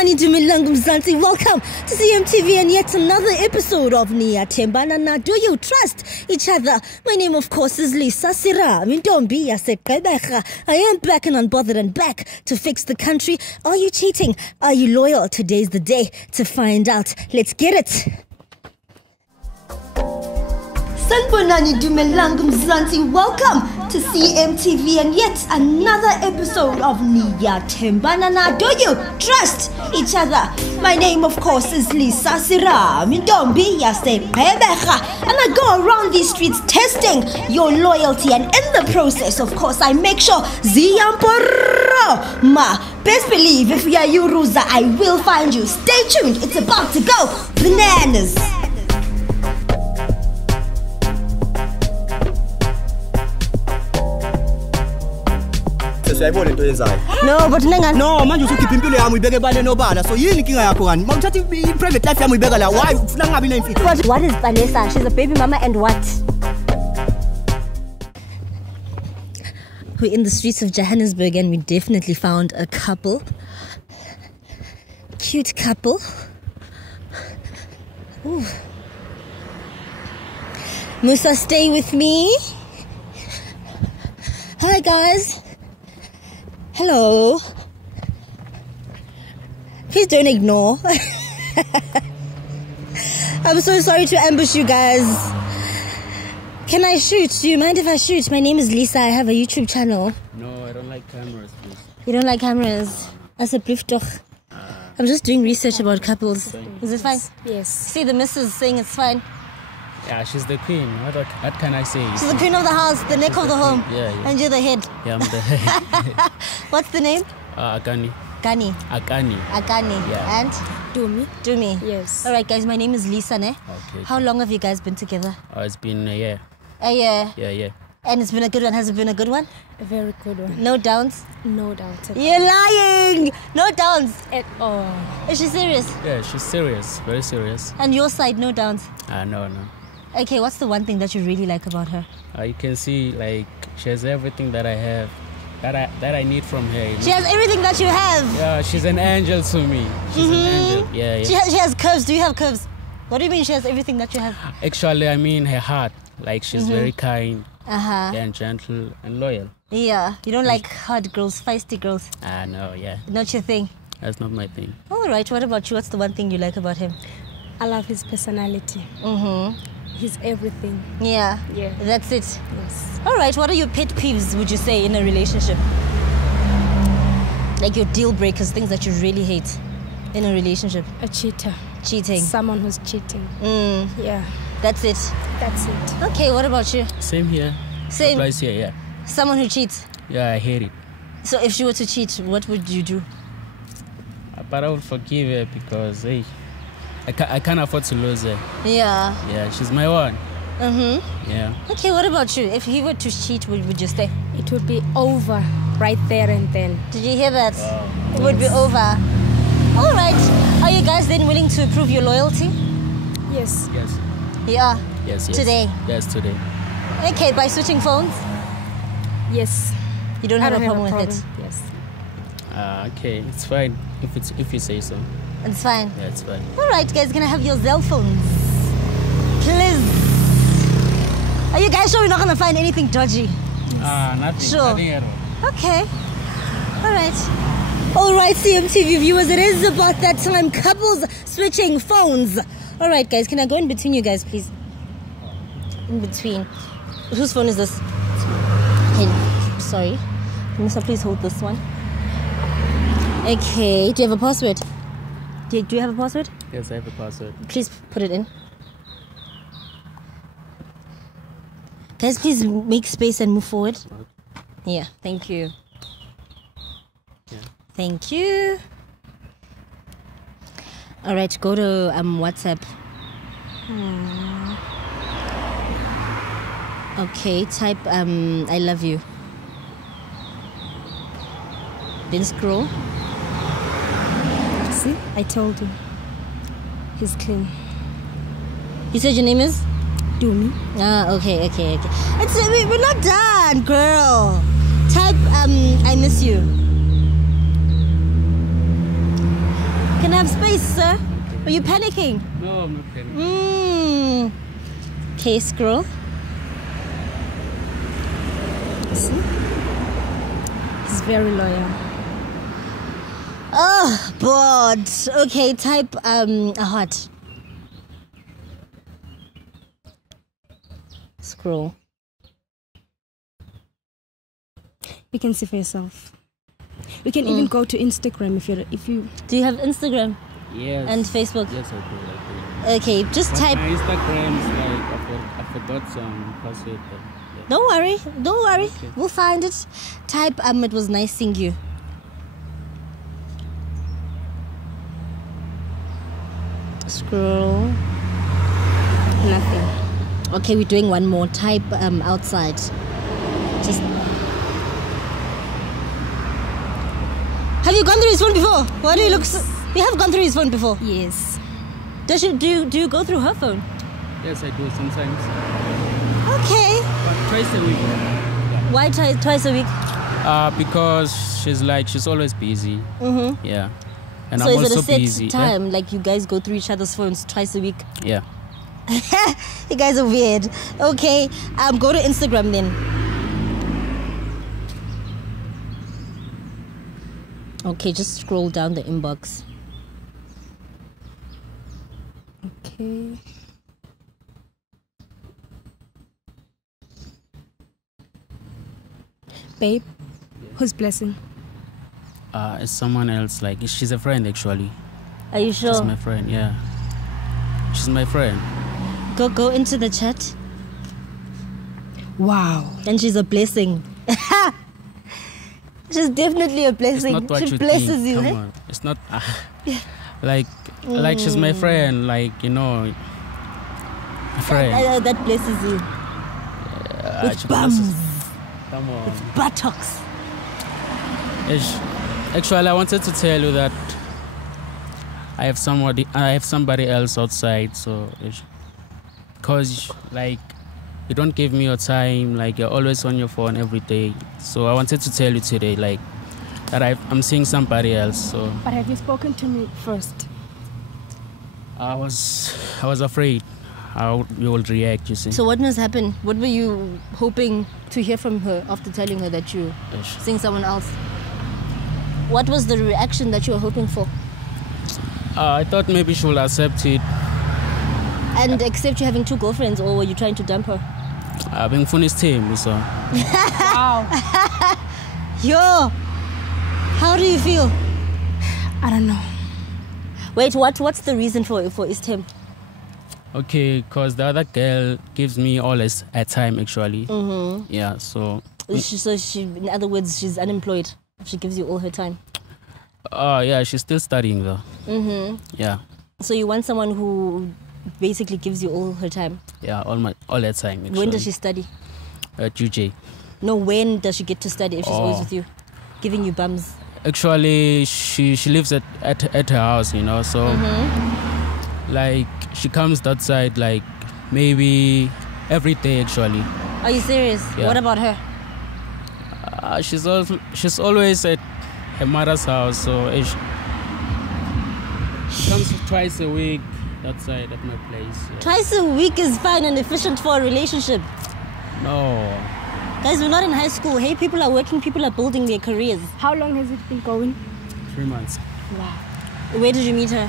Sanibonani Dumilangu Mzansi. Welcome to CMTV and yet another episode of Niyathembana Na. Do you trust each other? My name, of course, is Lisa Sira. I am back and unbothered and back to fix the country. Are you cheating? Are you loyal? Today's the day to find out. Let's get it. Sanibonani Dumilangu Mzansi. Welcome to CMTV and yet another episode of Niyathembana Na. Do you trust each other? My name, of course, is Lisa Sira. And I go around these streets testing your loyalty, and in the process, of course, I make sure best believe if we are you, Ruza, I will find you. Stay tuned. It's about to go bananas. No, but no, man, you should keep impilo yami ibeke bale nobala. So yini inkinga yakho kani? Mawuthatha private life yami ibeka la. Why ufuna ngabi na imfihlo? But what is Vanessa? She's a baby mama and what? We're in the streets of Johannesburg and we definitely found a couple. Cute couple. Ooh. Musa, stay with me. Hi guys. Hello. Please don't ignore. I'm so sorry to ambush you guys. Can I shoot? Do you mind if I shoot? My name is Lisa. I have a YouTube channel. No, I don't like cameras, please. You don't like cameras? As a brief doch. I'm just doing research about couples. Is it fine? Yes. See, the missus saying it's fine. Yeah, she's the queen. What can I say? She's the queen of the house, the neck of the home. Yeah. And you're the head. Yeah, I'm the head. What's the name? Akani. Gani. Akani. Akani. Yeah. And? Dumi. Dumi. Yes. Alright guys, my name is Lisa, ne? Okay. How long have you guys been together? It's been a year. A year. Yeah. And it's been a good one. Has it been a good one? A very good one. No downs? No doubt. You're lying! No downs At all. Is she serious? Yeah, she's serious. Very serious. And your side, no downs? No. Okay, what's the one thing that you really like about her? You can see, like, she has everything that I have, that I need from her. You know? She has everything that you have. Yeah, she's an angel to me. She's an angel. Yeah. She has curves. Do you have curves? What do you mean she has everything that you have? Actually, I mean her heart. Like, she's very kind, and gentle and loyal. Yeah, you don't like hard girls, feisty girls. No, yeah. Not your thing. That's not my thing. All right, what about you? What's the one thing you like about him? I love his personality. He's everything. Yeah. That's it. Yes. All right, what are your pet peeves, would you say, in a relationship? Like your deal breakers, things that you really hate in a relationship. A cheater. Cheating. Someone who's cheating. Yeah. That's it. That's it. Okay, what about you? Same here. Same. Applies here, yeah. Someone who cheats. Yeah, I hate it. So if she were to cheat, what would you do? But I would forgive her because, hey, I can't afford to lose her. Yeah. Yeah, she's my one. Yeah. Okay, what about you? If he were to cheat, would you stay? It would be over right there and then. Did you hear that? It would be over. All right. Are you guys then willing to prove your loyalty? Yes. Yeah. Yes. Today? Yes, today. Okay, by switching phones? Yes. You don't have I a problem with it? Yes. Okay, it's fine if you say so. It's fine. Yeah, it's fine. All right, guys, can I have your cell phones? Please. Are you guys sure we're not going to find anything dodgy? Nothing. Sure. Nothing at all. Okay. All right. All right, CMTV viewers, it is about that time. Couples switching phones. All right, guys, can I go in between you guys, please? In between. Whose phone is this? Okay, sorry. Mr. Please hold this one. Okay, do you have a password? Do you have a password? Yes, I have a password. Please put it in. Guys, please make space and move forward. Yeah, thank you. Thank you. All right, go to WhatsApp. Okay, type I love you. Then scroll. See? I told you. He's clean. You said your name is? Dumi. Okay. We're not done, girl. Type I miss you. have space, sir? Are you panicking? No, I'm not panicking. Okay, scroll. See? He's very loyal. Oh, bored. Okay, type a heart. Scroll. You can see for yourself. You can even go to Instagram if you. Do you have Instagram Yes. and Facebook? Yes, I do. Okay, just But type. my Instagram is like I forgot some password. Yeah. Don't worry. Okay. We'll find it. Type it was nice seeing you. Scroll. Nothing. Okay, we're doing one more. Type outside. Just. Have you gone through his phone before? Why do you look so... You have gone through his phone before? Yes. Do you go through her phone? Yes, I do sometimes. Okay. But twice a week. Why twice a week? Because she's always busy. Mm-hmm. Yeah. And So I'm is it also a set busy. time? Like you guys go through each other's phones twice a week? Yeah. You guys are weird. Okay. Go to Instagram then. Okay, just scroll down the inbox. Okay. Babe, who's blessing? It's someone else. Like she's a friend actually. Are you sure? She's my friend. Yeah. She's my friend. Go into the chat. Wow. And she's a blessing. She's definitely a It's blessing. not what She you blesses think. you. Come eh? on. It's not. Like she's my friend. Like a friend. That blesses you. With She bums. blesses- Come on. Buttocks. Actually, I wanted to tell you that I have somebody else outside. So, because like you don't give me your time, like you're always on your phone every day. So I wanted to tell you today, like that I'm seeing somebody else. So But have you spoken to me first? I was afraid how you will react. You see. So what must happen? What were you hoping to hear from her after telling her that you're seeing someone else? What was the reaction that you were hoping for? I thought maybe she will accept it. And accept you having two girlfriends, or were you trying to dump her? I've been funny team, so Wow. Yo, how do you feel? I don't know. Wait, what's the reason for Istem? okay, because the other girl gives me all this at time actually. Mm-hmm. Yeah, so She, in other words, she's unemployed. She gives you all her time. yeah, she's still studying though. Mm-hmm. Yeah, So you want someone who basically gives you all her time. yeah, all that time actually. When does she study? At UJ. No, when does she get to study if she's always with you? Giving you bums. Actually, she lives at her house, you know, so like she comes that side like maybe every day actually. Are you serious? Yeah. What about her? She's always at her mother's house, so she comes twice a week that side at my place. Yeah. Twice a week is fine and efficient for a relationship. No, Guys, we're not in high school. Hey, people are working, people are building their careers. How long has it been going? 3 months. Wow. Where did you meet her?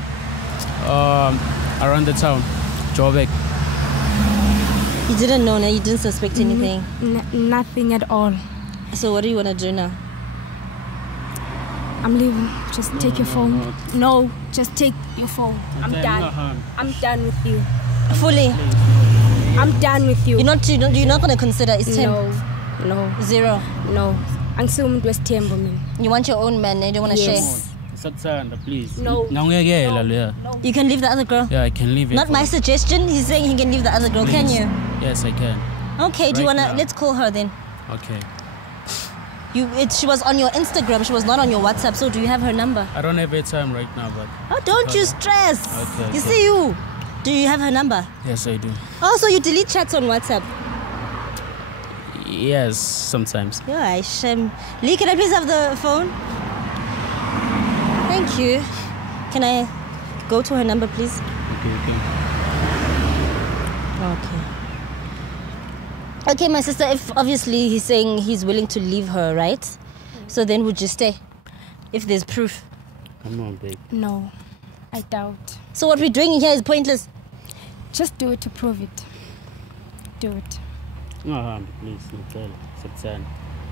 Around the town, Joburg. You didn't know, no? You didn't suspect anything. Nothing at all. So what do you want to do now? I'm leaving. Just take your phone. No, just take your phone. I'm done. I'm done with you. Fully. I'm done with you. You're not going to consider it's 10? No. 0. No. Angisumntu wesithembu mina. You want your own man, you don't want to Yes. Satsanda, please. No. Yeah. share? You can leave the other girl. Yeah, I can leave it. Not my suggestion. He's saying he can leave the other girl. Can Please. you? Yes, I can. Okay, do you Right want to... now. Let's call her then. Okay. She was on your Instagram. She was not on your WhatsApp. So do you have her number? I don't have her time right now, but Oh, don't you stress. Okay, You okay. see you. Do you have her number? yes, I do. Oh, so you delete chats on WhatsApp? Yes, sometimes. Yeah, shame. Lee, can I please have the phone? Thank you. Can I go to her number, please? Okay. Okay, my sister, if obviously he's saying he's willing to leave her, right? So then would you stay? If there's proof. Come on, babe. No, I doubt. So what we're doing here is pointless. Just do it to prove it. Do it. No, please, no tell.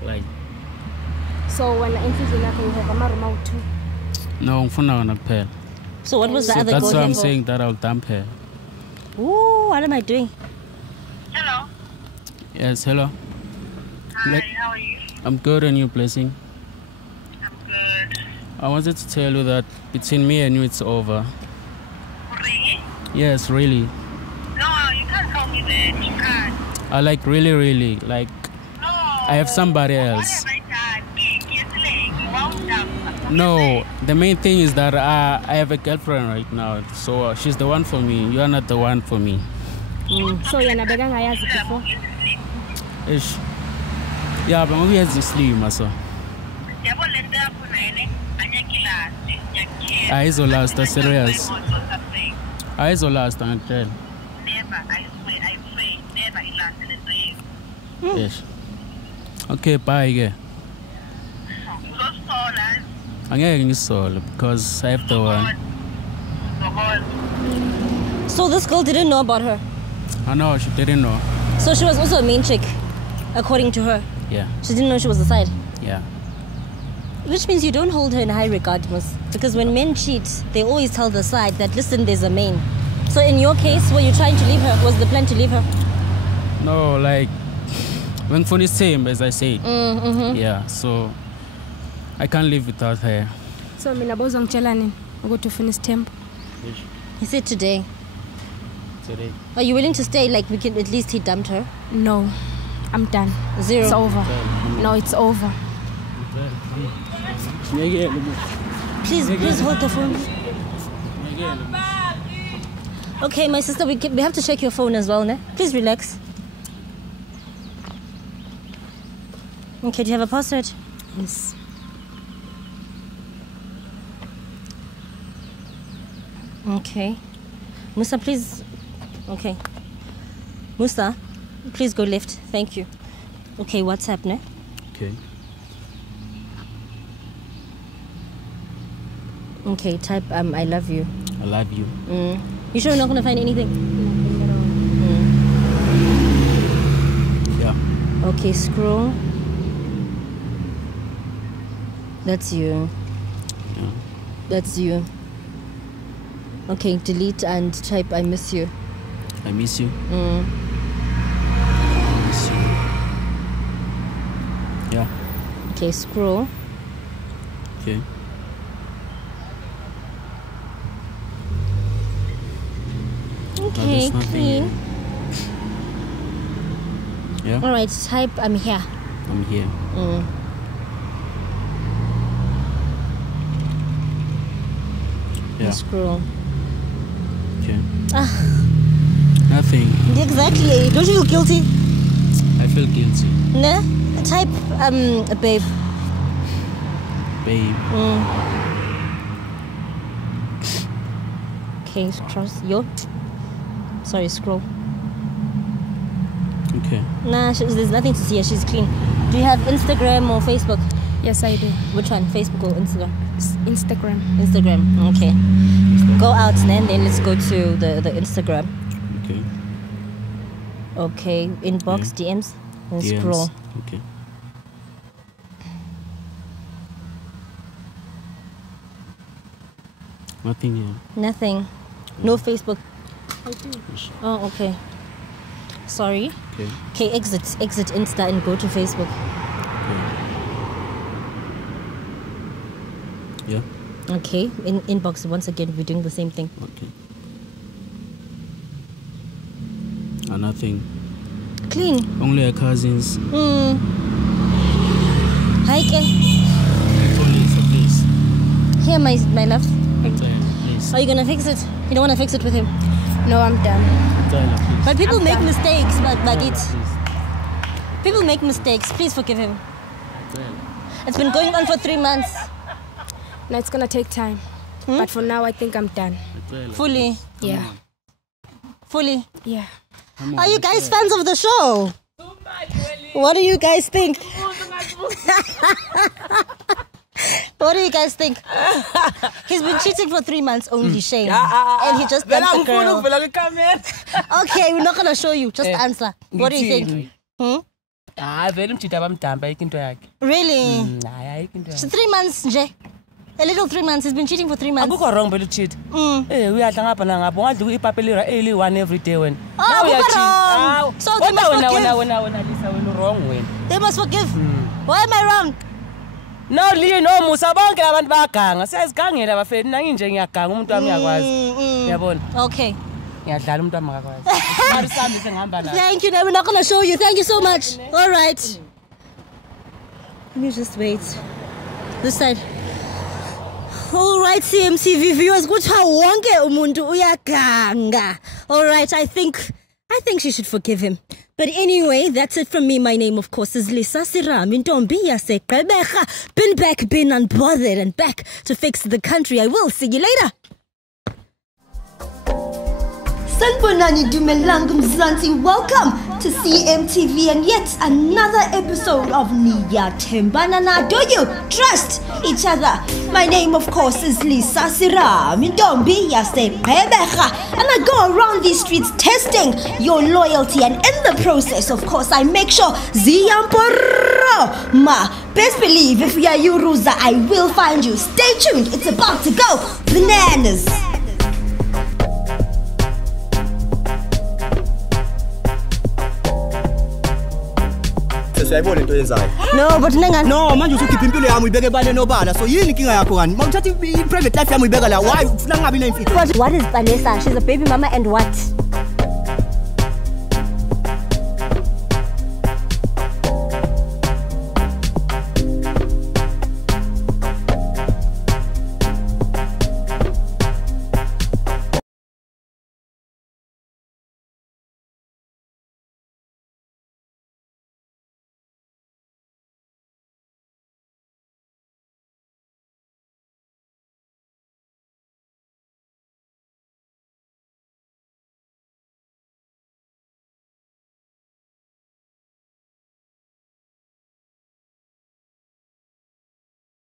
Like. So when I interview you have a maruma too. No, for now, not pay. So what was the So other that's goal why here I'm for? saying that I'll dump her. Ooh, what am I doing? Hello. Yes, hello. Hi, how are you? I'm good, and you, Blessing? I'm good. I wanted to tell you that between me and you, it's over. Really? Yes, really. No, you can't tell me that. You can't. I like really, like, No. I have somebody else. What have I done? No, the main thing is that I have a girlfriend right now, so she's the one for me. You are not the one for me. So you're not begging I asked before. Ish. Yeah, but maybe it's the sleep, so. I last, that's serious. I last, I'm tell. Never, I swear, never Yes. Okay, bye again. I'm getting this all because I have the one. So this girl didn't know about her. I know, she didn't know. So she was also a main chick, according to her. Yeah, She didn't know she was a side. yeah. Which means you don't hold her in high regard, Mus. Because when men cheat, they always tell the side that, listen, there's a main. So in your case, were you trying to leave her? Was the plan to leave her? No, like, when phone is same, as I said. Mm-hmm. Yeah, so I can't live without her. So mina bozong chelani. I go to finish temp. He said today. Today. Are you willing to stay? Like, we can, at least he dumped her. No, I'm done. Zero. It's over. No, it's over. Please hold the phone. Okay, my sister, we have to check your phone as well, ne? Please relax. Okay, do you have a password? Yes. Okay. Musa, please. Okay. Musa, please go left. Thank you. Okay, WhatsApp, ne? Okay. Okay, type I love you. I love you. You sure we're not gonna find anything? Yeah. Okay, scroll. That's you. Yeah. That's you. Okay, delete and type I miss you. I miss you. Mm. I miss you. Yeah. Okay, scroll. Okay. Okay, there's nothing clean. here. Yeah. All right, type I'm here. I'm here. Yeah. Scroll. Okay. Ah, Nothing. exactly. Don't you feel guilty? I feel guilty. Nah. Type babe. Babe. Okay, cross yo. Sorry, scroll. Okay. Nah, there's nothing to see here. She's clean. Do you have Instagram or Facebook? Yes, I do. Which one? Facebook or Instagram? Instagram. Instagram. Okay. Go out then let's go to the Instagram. Okay. Okay. Inbox, DMs, and DMs. scroll. Okay. Nothing here. Nothing. No Facebook. I do. Oh, okay. Sorry. Okay. Okay, exit Insta and go to Facebook. Okay. Yeah. Okay. In inbox once again. We're doing the same thing. Okay. Nothing. Clean. Only our cousins. Hi, Ke. Please. Here, my love. Please. Are you gonna fix it? You don't wanna fix it with him? No, I'm done. Tyler, please. But people make done. mistakes, Bagit. Please. People make mistakes. Please forgive him. Tyler. It's been going on for 3 months. Now it's gonna take time. But for now, I think I'm done. Fully. Yeah. Fully. Yeah. Are you guys fans of the show? What do you guys think? What do you guys think? He's been cheating for 3 months only, Shane. And he just dumped the girl. Okay, we're not going to show you. Just answer. What do you think? Really? 3 months, Jay. A little 3 months. He's been cheating for 3 months. Wrong, but cheat. We are one every day when. Now we are wrong. So they must forgive. They must forgive. Why am I wrong? No, Lee, no, Musabang, I back. Says Gang, I fed nine Gang, Okay. Thank Thank you. No, we're not going to show you. Thank you so much. All right. Let me just wait. This side. All right, CMTV viewers. All right, I think she should forgive him. But anyway, that's it from me. My name, of course, is Lisa Sira. Been back, been unbothered, and back to fix the country. I will see you later. Sanbonani Dumelang Mzansi, welcome to CMTV and yet another episode of Niyathembana Na. Do you trust each other? My name, of course, is Lisa Sira. And I go around these streets testing your loyalty, and in the process, of course, I make sure Ziyamporo Ma. Best believe if we are you, Ruza, I will find you. Stay tuned. It's about to go bananas. No, but no, man, you should keep impilo yami ibeke bale nobala. So yini inkinga yakho kani? Mawuthatha private life yami ibeka la. Why ufuna ngabi na imfihlo? But what is Vanessa? She's a baby mama and what?